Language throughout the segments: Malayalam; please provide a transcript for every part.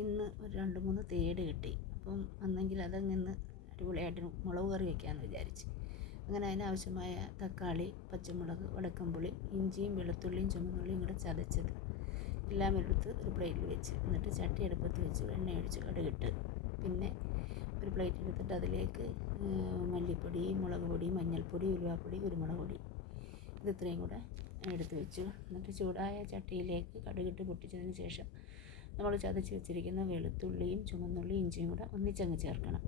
ഇന്ന് ഒരു 2-3 തേട് കിട്ടി. അപ്പം അന്നെങ്കിൽ അതങ്ങിന്ന് അടിപൊളിയായിട്ട് മുളക് കറി വയ്ക്കാമെന്ന് വിചാരിച്ച്. അങ്ങനെ അതിനാവശ്യമായ തക്കാളി, പച്ചമുളക്, വടക്കംപുളി, ഇഞ്ചിയും വെളുത്തുള്ളിയും ചുമന്നുള്ളിയും കൂടെ ചതച്ചത് എല്ലാം എടുത്ത് ഒരു പ്ലേറ്റിൽ വെച്ച്, എന്നിട്ട് ചട്ടി അടുപ്പത്ത് വെച്ച് എണ്ണ ഒഴിച്ച് കടുകിട്ട്, പിന്നെ ഒരു പ്ലേറ്റ് എടുത്തിട്ട് അതിലേക്ക് മല്ലിപ്പൊടി, മുളക് പൊടി, മഞ്ഞൾപ്പൊടി, ഉലുവാപ്പൊടി, കുരുമുളക് പൊടി ഇത് ഇത്രയും കൂടെ എടുത്ത് വെച്ചു. എന്നിട്ട് ചൂടായ ചട്ടിയിലേക്ക് കടുകിട്ട് പൊട്ടിച്ചതിന് ശേഷം നമ്മൾ ചതച്ച് വെച്ചിരിക്കുന്ന വെളുത്തുള്ളിയും ചുമന്നുള്ളിയും ഇഞ്ചിയും കൂടെ ഒന്നിച്ചങ്ങ് ചേർക്കണം.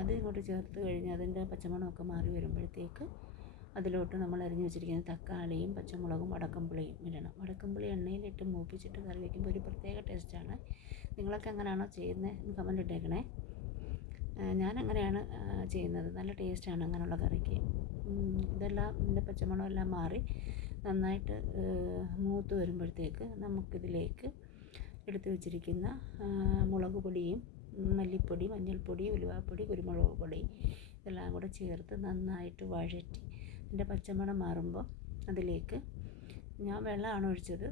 അത് ഇങ്ങോട്ട് ചേർത്ത് കഴിഞ്ഞ് അതിൻ്റെ പച്ചമണമൊക്കെ മാറി വരുമ്പോഴത്തേക്ക് അതിലോട്ട് നമ്മൾ അരിഞ്ഞ് വെച്ചിരിക്കുന്ന തക്കാളിയും പച്ചമുളകും വടക്കംപുളിയും ഇടണം. വടക്കംപുളി എണ്ണയിലിട്ട് മൂപ്പിച്ചിട്ട് കറി വയ്ക്കുമ്പോൾ ഒരു പ്രത്യേക ടേസ്റ്റാണ്. നിങ്ങളൊക്കെ എങ്ങനെയാണോ ചെയ്യുന്നത് എന്ന് കമൻറ്റ് ഇട്ടേക്കണേ. ഞാനങ്ങനെയാണ് ചെയ്യുന്നത്. നല്ല ടേസ്റ്റാണ് അങ്ങനെയുള്ള കറിക്ക്. ഇതെല്ലാം ഇതിൻ്റെ പച്ചമണം എല്ലാം മാറി നന്നായിട്ട് മൂത്ത് വരുമ്പോഴത്തേക്ക് നമുക്കിതിലേക്ക് എടുത്ത് വെച്ചിരിക്കുന്ന മുളക് പൊടിയും മല്ലിപ്പൊടി, മഞ്ഞൾപ്പൊടി, ഉലുവാപ്പൊടി, കുരുമുളക് പൊടി ഇതെല്ലാം കൂടെ ചേർത്ത് നന്നായിട്ട് വഴറ്റി ഇതിൻ്റെ പച്ചമണം മാറുമ്പോൾ അതിലേക്ക് ഞാൻ വെള്ളമാണ് ഒഴിച്ചത്.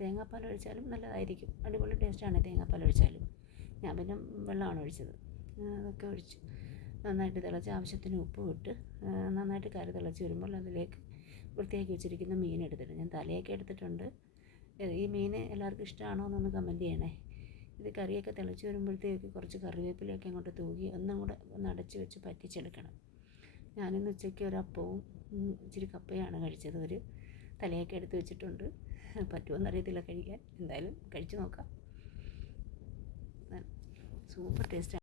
തേങ്ങാപ്പാൽ ഒഴിച്ചാലും നല്ലതായിരിക്കും, അടിപൊളി ടേസ്റ്റാണ് തേങ്ങാപ്പാൽ ഒഴിച്ചാലും. ഞാൻ പിന്നെ വെള്ളമാണ് ഒഴിച്ചത്. അതൊക്കെ ഒഴിച്ച് നന്നായിട്ട് തിളച്ച് ആവശ്യത്തിന് ഉപ്പ് ഇട്ട് നന്നായിട്ട് കറി തിളച്ച് വരുമ്പോൾ അതിലേക്ക് വൃത്തിയാക്കി വെച്ചിരിക്കുന്ന മീൻ എടുത്തിട്ട്, ഞാൻ തലയൊക്കെ എടുത്തിട്ടുണ്ട്. ഈ മീൻ എല്ലാവർക്കും ഇഷ്ടമാണോ എന്നൊന്ന് കമൻറ്റ് ചെയ്യണേ. ഇത് കറിയൊക്കെ തിളച്ച് വരുമ്പോഴത്തേക്ക് കുറച്ച് കറിവേപ്പിലയൊക്കെ അങ്ങോട്ട് തൂകി ഒന്നും കൂടെ ഒന്ന് അടച്ച് വെച്ച് പറ്റിച്ചെടുക്കണം. ഞാനിന്ന് ഉച്ചയ്ക്ക് ഒരപ്പവും ഇച്ചിരി കപ്പയാണ് കഴിച്ചത്. ഒരു തലയൊക്കെ എടുത്ത് വെച്ചിട്ടുണ്ട്. പറ്റുമോയെന്നറിയത്തില്ല കഴിക്കാൻ, എന്തായാലും കഴിച്ച് നോക്കാം. സൂപ്പർ ടേസ്റ്റാണ്.